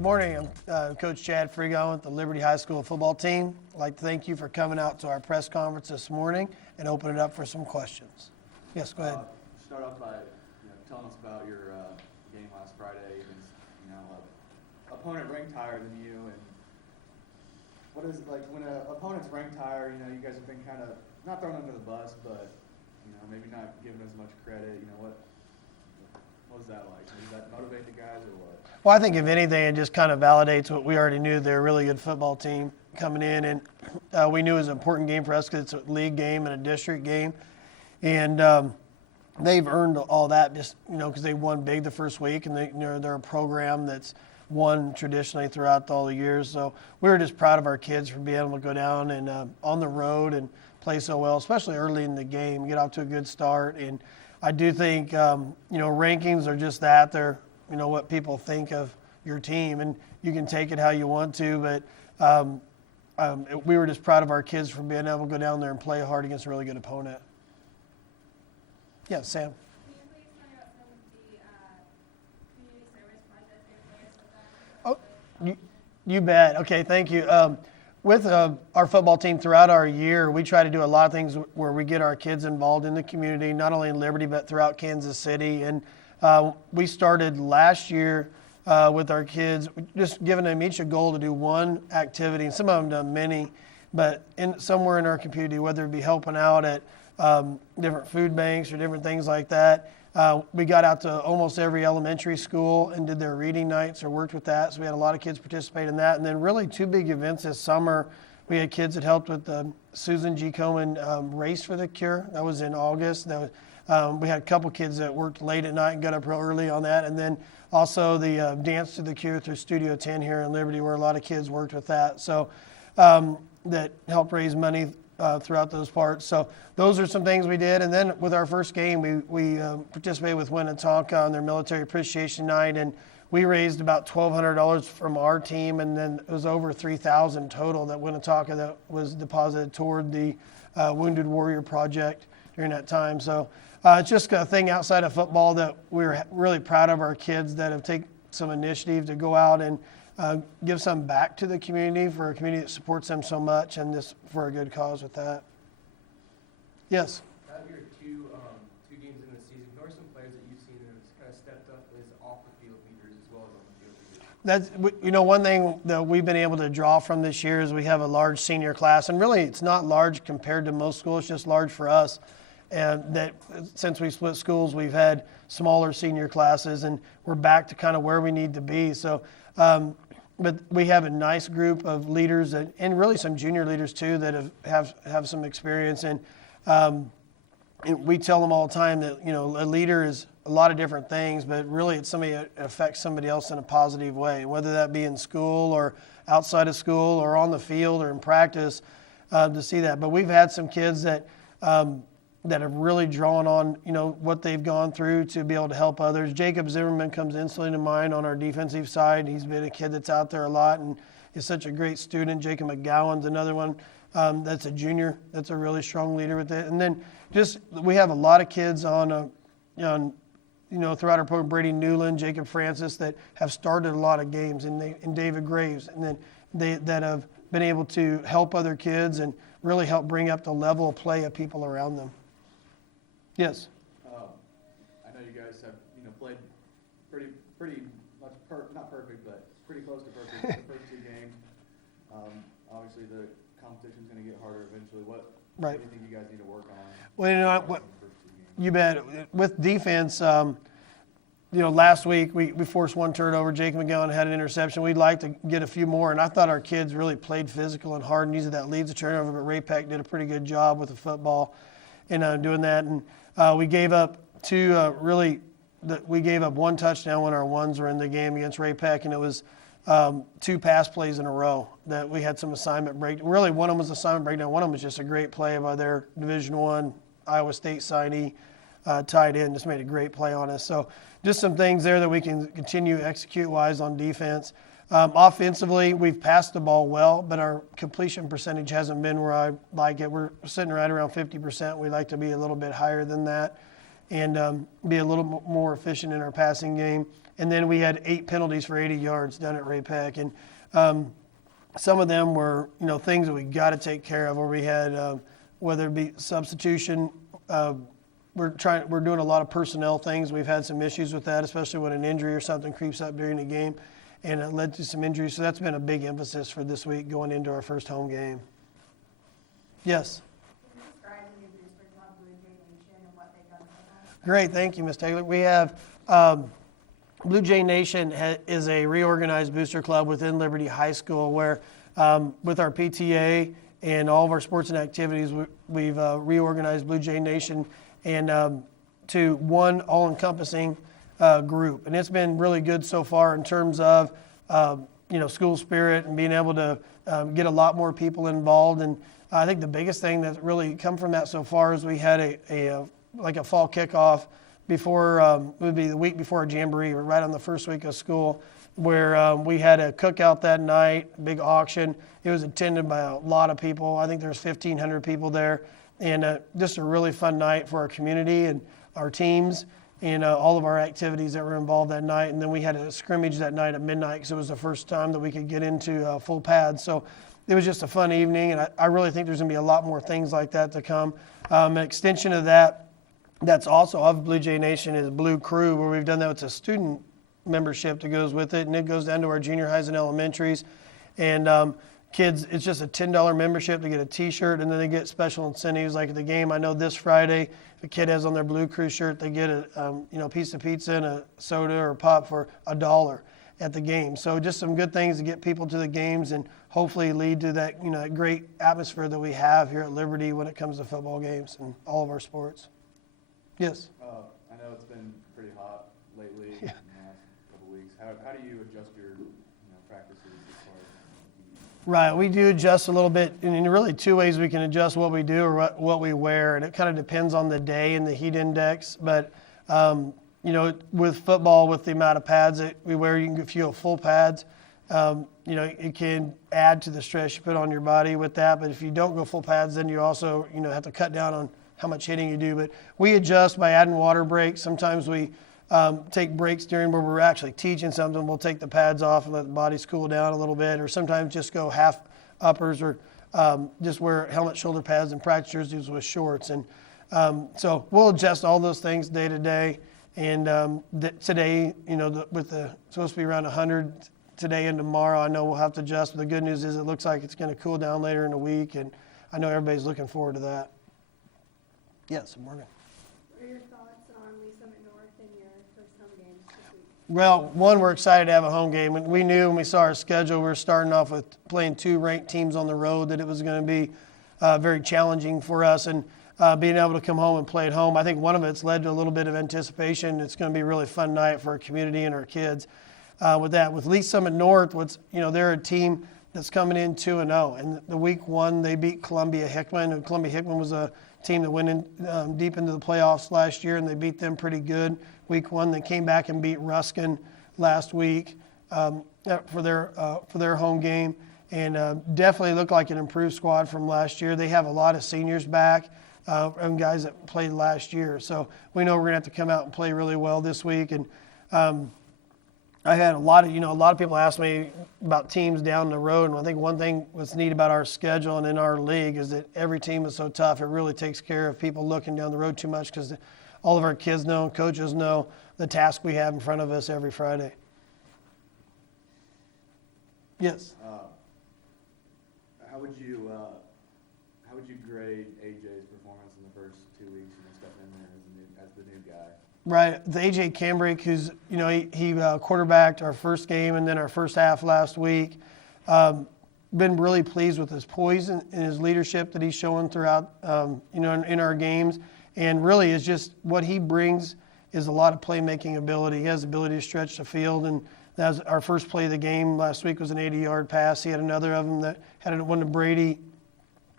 Good morning. I'm Coach Chad Fregon with the Liberty High School football team. I'd like to thank you for coming out to our press conference this morning and open it up for some questions. Yes, go ahead. Start off by telling us about your game last Friday against opponent ranked higher than you, and what is it like when an opponent's ranked higher? You guys have been kind of not thrown under the bus, but maybe not given as much credit. What was that like? Does that motivate the guys or what? Well, I think if anything, it just kind of validates what we already knew. They're a really good football team coming in, and we knew it was an important game for us because it's a league game and a district game. And they've earned all that just, because they won big the first week, and they're a program that's won traditionally throughout all the years. So we were just proud of our kids for being able to go down and on the road and play so well, especially early in the game, get off to a good start. And I do think, rankings are just that. They're, what people think of your team, and you can take it how you want to, but we were just proud of our kids for being able to go down there and play hard against a really good opponent. Yeah, Sam. Can you please tell me about some of the community service projects you're with? You bet. Okay, thank you. With our football team throughout our year, we try to do a lot of things where we get our kids involved in the community, not only in Liberty, but throughout Kansas City. And we started last year with our kids, just giving them each a goal to do one activity. And some of them done many, but somewhere in our community, whether it be helping out at different food banks or different things like that. We got out to almost every elementary school and did their reading nights or worked with that. So we had a lot of kids participate in that. And then really two big events this summer. We had kids that helped with the Susan G. Komen Race for the Cure. That was in August. We had a couple kids that worked late at night and got up real early on that. And then also the Dance to the Cure through Studio 10 here in Liberty, where a lot of kids worked with that. So that helped raise money throughout those parts. So those are some things we did. And then with our first game, we participated with Winnetonka on their military appreciation night, and we raised about $1,200 from our team, and then it was over $3,000 total that Winnetonka that was deposited toward the Wounded Warrior Project during that time. So it's just a thing outside of football that we're really proud of our kids that have taken some initiative to go out and give some back to the community, for a community that supports them so much, and this for a good cause with that. Yes? Out of your two games in the season, who are some players that you've seen that have kind of stepped up as off-the-field leaders as well as on-the-field leaders? That's, one thing that we've been able to draw from this year is we have a large senior class, and really it's not large compared to most schools, it's just large for us. And that since we split schools, we've had smaller senior classes, and we're back to kind of where we need to be. So, but we have a nice group of leaders and really some junior leaders too that have some experience. And we tell them all the time that, a leader is a lot of different things, but really it's somebody that affects somebody else in a positive way, whether that be in school or outside of school or on the field or in practice, to see that. But we've had some kids that have really drawn on, what they've gone through to be able to help others. Jacob Zimmerman comes instantly to mind on our defensive side. He's been a kid that's out there a lot and is such a great student. Jacob McGowan's another one that's a junior that's a really strong leader with it. And then we have a lot of kids on throughout our program, Brady Newland, Jacob Francis, that have started a lot of games, and David Graves, and then that have been able to help other kids and really help bring up the level of play of people around them. Yes. I know you guys have played pretty much not perfect, but pretty close to perfect the first two games. Obviously, the competition's going to get harder eventually. What do you think you guys need to work on? Well, you bet. With defense, last week we forced one turnover. Jake McGowan had an interception. We'd like to get a few more, and I thought our kids really played physical and hard, and usually that leads to turnover, but Ray Peck did a pretty good job with the football and doing that. And we gave up we gave up one touchdown when our ones were in the game against Ray Peck, and it was two pass plays in a row that we had some assignment break. Really, one of them was assignment breakdown. One of them was just a great play by their Division I Iowa State signee, tight end, just made a great play on us. So just some things there that we can continue execute-wise on defense. Offensively, we've passed the ball well, but our completion percentage hasn't been where I like it. We're sitting right around 50%. We'd like to be a little bit higher than that and be a little more efficient in our passing game. And then we had 8 penalties for 80 yards down at Ray Peck. And some of them were, things that we got to take care of, where we had, whether it be substitution, we're doing a lot of personnel things. We've had some issues with that, especially when an injury or something creeps up during the game, and it led to some injuries. So that's been a big emphasis for this week going into our first home game. Yes. Can you describe the new Booster Club, Blue Jay Nation, and what they've done so far? Great, thank you, Ms. Taylor. We have Blue Jay Nation is a reorganized booster club within Liberty High School, where with our PTA and all of our sports and activities, we've reorganized Blue Jay Nation and to one all-encompassing group. And it's been really good so far in terms of school spirit and being able to get a lot more people involved. And I think the biggest thing that's really come from that so far is we had a fall kickoff before, it would be the week before our jamboree, or right on the first week of school, where we had a cookout that night, a big auction. It was attended by a lot of people. I think there's 1,500 people there. And just a really fun night for our community and our teams and all of our activities that were involved that night. And then we had a scrimmage that night at midnight, because it was the first time that we could get into full pads. So it was just a fun evening, and I really think there's going to be a lot more things like that to come. An extension of that, that's also of Blue Jay Nation, is Blue Crew, where we've done that with a student membership that goes with it, and it goes down to our junior highs and elementaries. And kids, it's just a $10 membership to get a T-shirt, and then they get special incentives. Like at the game, I know this Friday, if a kid has on their Blue Crew shirt, they get a piece of pizza and a soda or pop for $1 at the game. So just some good things to get people to the games and hopefully lead to that that great atmosphere that we have here at Liberty when it comes to football games and all of our sports. Yes. I know it's been pretty hot lately in the last couple weeks. How do you adjust your practices as far as Right, we do adjust a little bit, and in really 2 ways we can adjust what we do or what we wear, and it kind of depends on the day and the heat index. But with football, with the amount of pads that we wear, you can get few full pads. It can add to the stress you put on your body with that. But if you don't go full pads, then you also have to cut down on how much hitting you do. But we adjust by adding water breaks. Sometimes we take breaks during where we're actually teaching something. We'll take the pads off and let the bodies cool down a little bit, or sometimes just go half uppers, or just wear helmet shoulder pads and practice jerseys with shorts. And so we'll adjust all those things day to day. And today, with the supposed to be around 100 today and tomorrow, I know we'll have to adjust. But the good news is it looks like it's going to cool down later in the week, and I know everybody's looking forward to that. Yes, Morgan. What are your thoughts on Lee Summit North and your first home games this week? Well, one, we're excited to have a home game. We knew when we saw our schedule, we were starting off with playing 2 ranked teams on the road, that it was going to be very challenging for us. And being able to come home and play at home, I think one of it's led to a little bit of anticipation. It's going to be a really fun night for our community and our kids. With that, with Lee Summit North, they're a team that's coming in 2-0. And the week 1, they beat Columbia Hickman. And Columbia Hickman was a team that went in deep into the playoffs last year, and they beat them pretty good. Week 1, they came back and beat Ruskin last week for their home game, and definitely looked like an improved squad from last year. They have a lot of seniors back and guys that played last year, so we know we're going to have to come out and play really well this week. And I had a lot of people ask me about teams down the road, and I think one thing that's neat about our schedule and in our league is that every team is so tough. It really takes care of people looking down the road too much, because all of our kids know, coaches know the task we have in front of us every Friday. Yes. How would you grade AJ's performance in the first 2 weeks when he stepped in there as the new guy? Right, the AJ Cambrick, who's he quarterbacked our first game and then our first half last week. Been really pleased with his poise and his leadership that he's showing throughout, in our games, and really is just what he brings is a lot of playmaking ability. He has the ability to stretch the field, and that was our first play of the game last week was an 80-yard pass. He had another of them that had one to Brady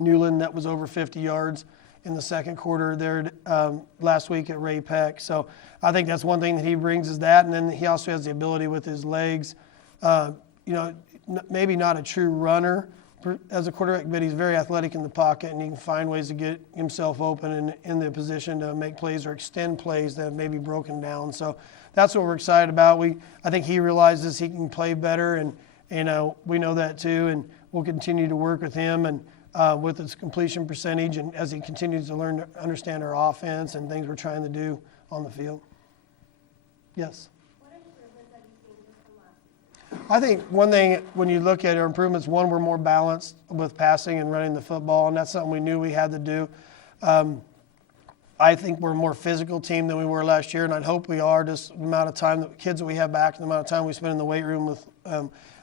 Newland that was over 50 yards in the second quarter there last week at Ray Peck. So I think that's one thing that he brings is that, and then he also has the ability with his legs, maybe not a true runner, as a quarterback, but he's very athletic in the pocket, and he can find ways to get himself open and in the position to make plays or extend plays that may be broken down. So that's what we're excited about. I think he realizes he can play better, and we know that too, and we'll continue to work with him and with his completion percentage, and as he continues to learn to understand our offense and things we're trying to do on the field. Yes. What improvements have you seen just from last season? I think one thing when you look at our improvements, one, we're more balanced with passing and running the football, and that's something we knew we had to do. I think we're a more physical team than we were last year, and I'd hope we are, just the amount of time, the kids that we have back, the amount of time we spend in the weight room with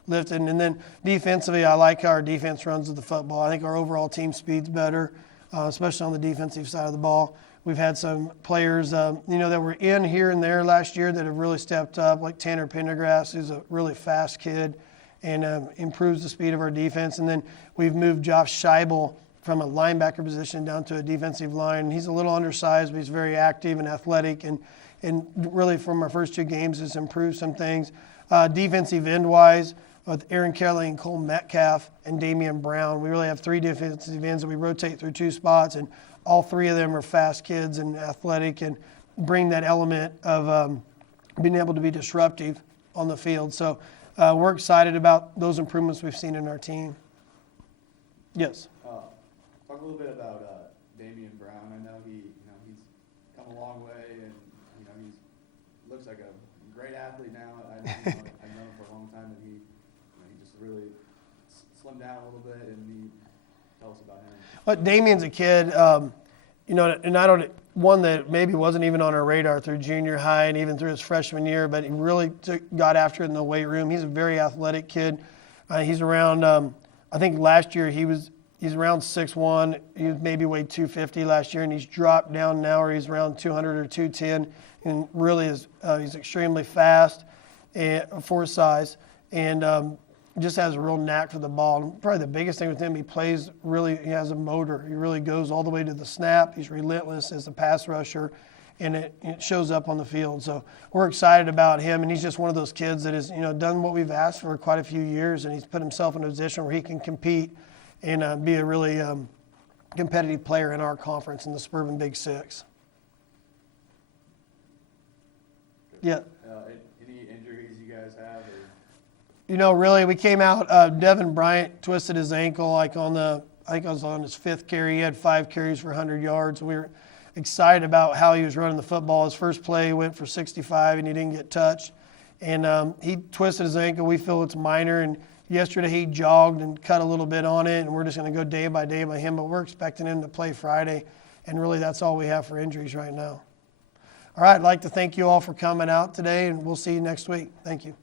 lifting. And then defensively, I like how our defense runs with the football. I think our overall team speed's better, especially on the defensive side of the ball. We've had some players, that were in here and there last year that have really stepped up, like Tanner Pendergrass, who's a really fast kid and improves the speed of our defense. And then we've moved Josh Scheibel from a linebacker position down to a defensive line. He's a little undersized, but he's very active and athletic, and really from our first 2 games has improved some things. Defensive end-wise, with Aaron Kelly and Cole Metcalf and Damian Brown, we really have 3 defensive ends that we rotate through 2 spots, and all 3 of them are fast kids and athletic and bring that element of being able to be disruptive on the field. So we're excited about those improvements we've seen in our team. Yes. Talk a little bit about Damian Brown. I know he's come a long way, and he looks like a great athlete now. I've known him for a long time, and he just really slimmed down a little bit. And tell us about him. But Damian's a kid, and one that maybe wasn't even on our radar through junior high and even through his freshman year, but he really got after it in the weight room. He's a very athletic kid. He's around, I think last year he's around 6'1". He maybe weighed 250 last year, and he's dropped down now where he's around 200 or 210, and really he's extremely fast for his size, and just has a real knack for the ball. And probably the biggest thing with him, he has a motor. He really goes all the way to the snap. He's relentless as a pass rusher, and it shows up on the field. So we're excited about him, and he's just one of those kids that has done what we've asked for quite a few years, and he's put himself in a position where he can compete and be a really competitive player in our conference in the Suburban Big Six. Yeah. Any injuries you guys have? Really, we came out, Devin Bryant twisted his ankle I think it was on his 5th carry. He had 5 carries for 100 yards. We were excited about how he was running the football. His first play he went for 65, and he didn't get touched. And he twisted his ankle. We feel it's minor, and yesterday he jogged and cut a little bit on it, and we're just going to go day by him, but we're expecting him to play Friday, and really that's all we have for injuries right now. All right, I'd like to thank you all for coming out today, and we'll see you next week. Thank you.